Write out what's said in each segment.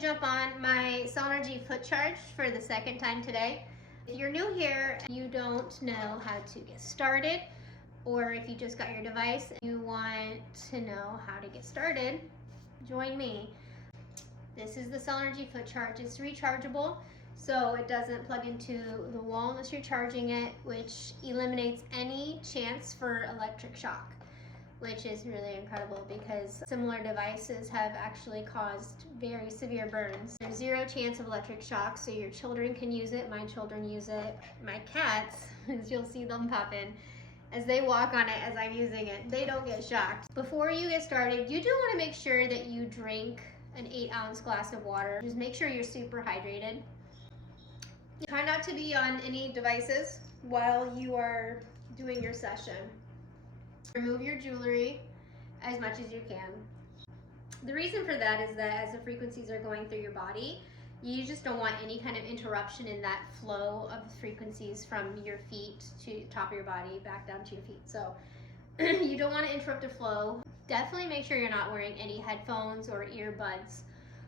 Jump on my Cellnergy FootCharge for the second time today. If you're new here, you don't know how to get started, or if you just got your device and you want to know how to get started, join me. This is the Cellnergy FootCharge. It's rechargeable, so it doesn't plug into the wall unless you're charging it, which eliminates any chance for electric shock, which is really incredible because similar devices have actually caused very severe burns. There's zero chance of electric shock, so your children can use it, my children use it, my cats, as you'll see them pop in, as they walk on it as I'm using it, they don't get shocked. Before you get started, you do want to make sure that you drink an 8-ounce glass of water. Just make sure you're super hydrated. Try not to be on any devices while you are doing your session. Remove your jewelry as much as you can. The reason for that is that as the frequencies are going through your body, you just don't want any kind of interruption in that flow of frequencies from your feet to the top of your body back down to your feet. So you don't want to interrupt the flow. Definitely make sure you're not wearing any headphones or earbuds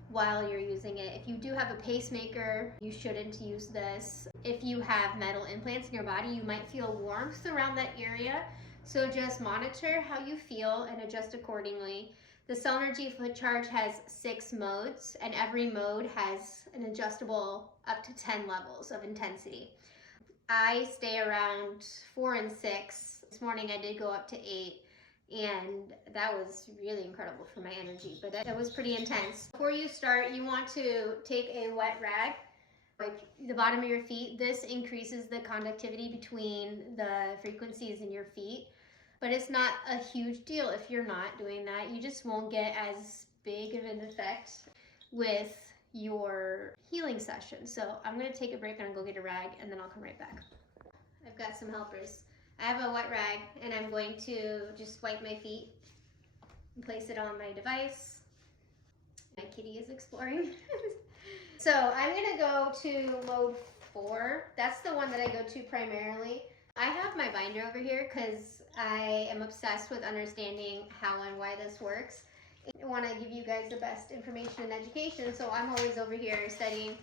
while you're using it. If you do have a pacemaker, you shouldn't use this. If you have metal implants in your body, you might feel warmth around that area. So just monitor how you feel and adjust accordingly. The Cellnergy FootCharge has 6 modes, and every mode has an adjustable up to 10 levels of intensity. I stay around 4 and 6. This morning I did go up to 8, and that was really incredible for my energy, but it was pretty intense. Before you start, you want to take a wet rag, like the bottom of your feet. This increases the conductivity between the frequencies in your feet. But it's not a huge deal if you're not doing that. You just won't get as big of an effect with your healing session. So I'm gonna take a break and I'll go get a rag and then I'll come right back. I've got some helpers. I have a wet rag and I'm going to just wipe my feet and place it on my device. My kitty is exploring. So I'm gonna go to mode 4. That's the one that I go to primarily. I have my binder over here because I am obsessed with understanding how and why this works. I want to give you guys the best information and education, so I'm always over here studying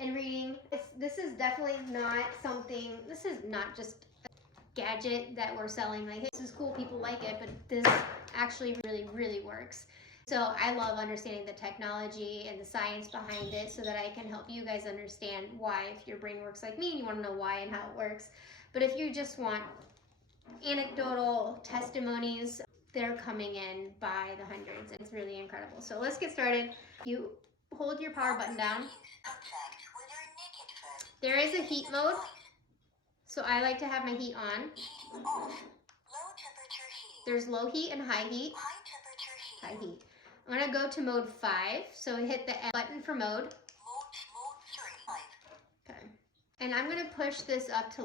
and reading. This is definitely not something, this is not just a gadget that we're selling like, hey, this is cool, people like it, but this actually really works. So I love understanding the technology and the science behind it so that I can help you guys understand why, if your brain works like me and you want to know why and how it works. But if you just want anecdotal testimonies, they're coming in by the hundreds. It's really incredible. So let's get started. You hold your power button down. There is a heat mode, so I like to have my heat on. There's low heat and high heat. High heat. I'm gonna go to mode 5, so hit the button for mode. Okay. And I'm gonna push this up to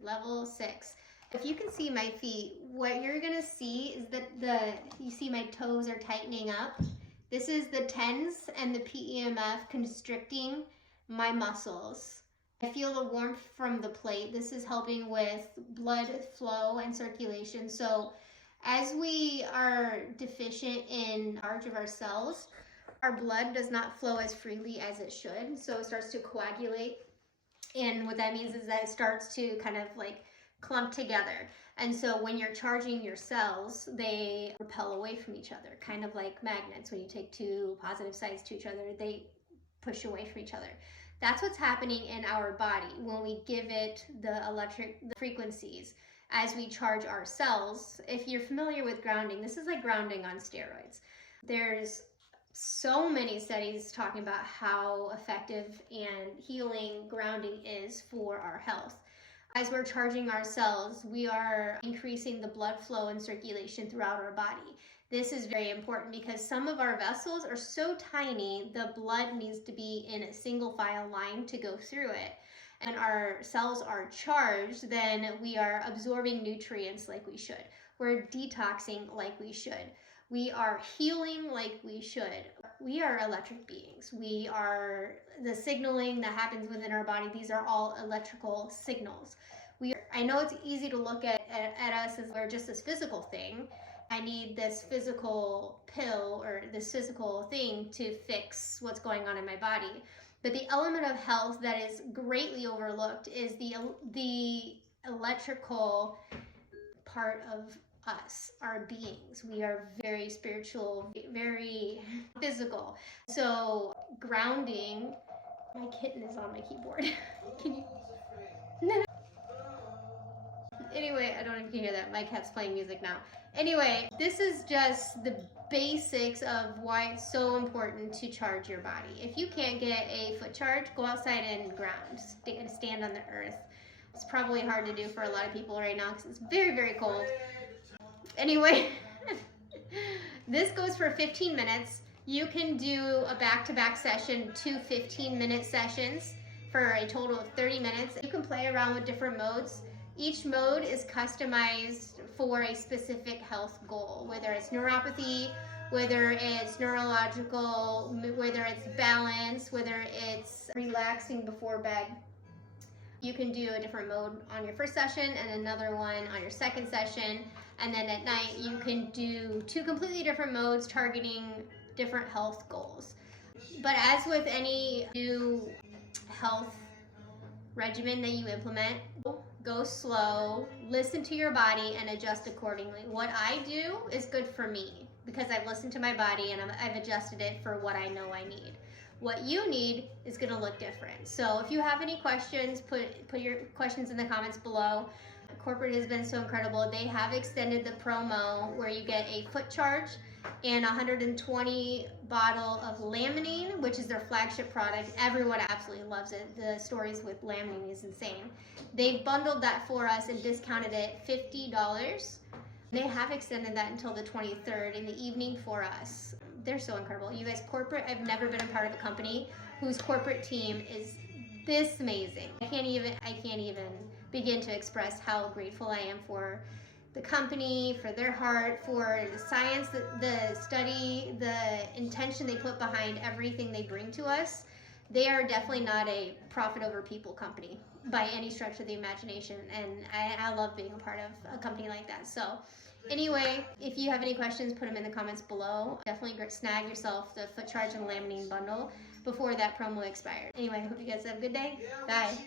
level 6. If you can see my feet, what you're gonna see is that you see my toes are tightening up. This is the TENS and the PEMF constricting my muscles. I feel the warmth from the plate. This is helping with blood flow and circulation. So as we are deficient in charge of our cells, our blood does not flow as freely as it should. So it starts to coagulate. And what that means is that it starts to kind of like clump together. And so when you're charging your cells, they repel away from each other, kind of like magnets. When you take 2 positive sides to each other, they push away from each other. That's what's happening in our body when we give it the frequencies as we charge our cells. If you're familiar with grounding, this is like grounding on steroids. There's so many studies talking about how effective and healing grounding is for our health. As we're charging our cells, we are increasing the blood flow and circulation throughout our body. This is very important because some of our vessels are so tiny, the blood needs to be in a single file line to go through it. And our cells are charged, then we are absorbing nutrients like we should. We're detoxing like we should. We are healing like we should. We are electric beings. We are the signaling that happens within our body. These are all electrical signals. I know it's easy to look at us as we're just this physical thing, I need this physical pill or this physical thing to fix what's going on in my body. But the element of health that is greatly overlooked is the electrical part of us, our beings. We are very spiritual, very physical. So grounding, my kitten is on my keyboard. Can you? Anyway, I don't know if you can hear that. My cat's playing music now. Anyway, this is just the basics of why it's so important to charge your body. If you can't get a foot charge, go outside and ground. Stand on the earth. It's probably hard to do for a lot of people right now because it's very, very cold. Anyway, this goes for 15 minutes. You can do a back-to-back session, 2 15-minute sessions for a total of 30 minutes. You can play around with different modes. Each mode is customized for a specific health goal, whether it's neuropathy, whether it's neurological, whether it's balance, whether it's relaxing before bed. You can do a different mode on your first session and another one on your second session. And then at night, you can do 2 completely different modes targeting different health goals. But as with any new health regimen that you implement, go slow, listen to your body, and adjust accordingly. What I do is good for me because I've listened to my body and I've adjusted it for what I know I need. What you need is going to look different. So if you have any questions, put your questions in the comments below. Corporate has been so incredible. They have extended the promo where you get a foot charge and 120 bottle of Laminine, which is their flagship product. Everyone absolutely loves it. The stories with Laminine is insane. They've bundled that for us and discounted it $50. They have extended that until the 23rd in the evening for us. They're so incredible. You guys, corporate, I've never been a part of a company whose corporate team is this amazing. I can't even begin to express how grateful I am for the company, for their heart, for the science, the study, the intention they put behind everything they bring to us. They are definitely not a profit over people company by any stretch of the imagination, and I love being a part of a company like that. So anyway, if you have any questions, put them in the comments below. Definitely snag yourself the FootCharge and Laminine bundle before that promo expires. Anyway, I hope you guys have a good day. Bye.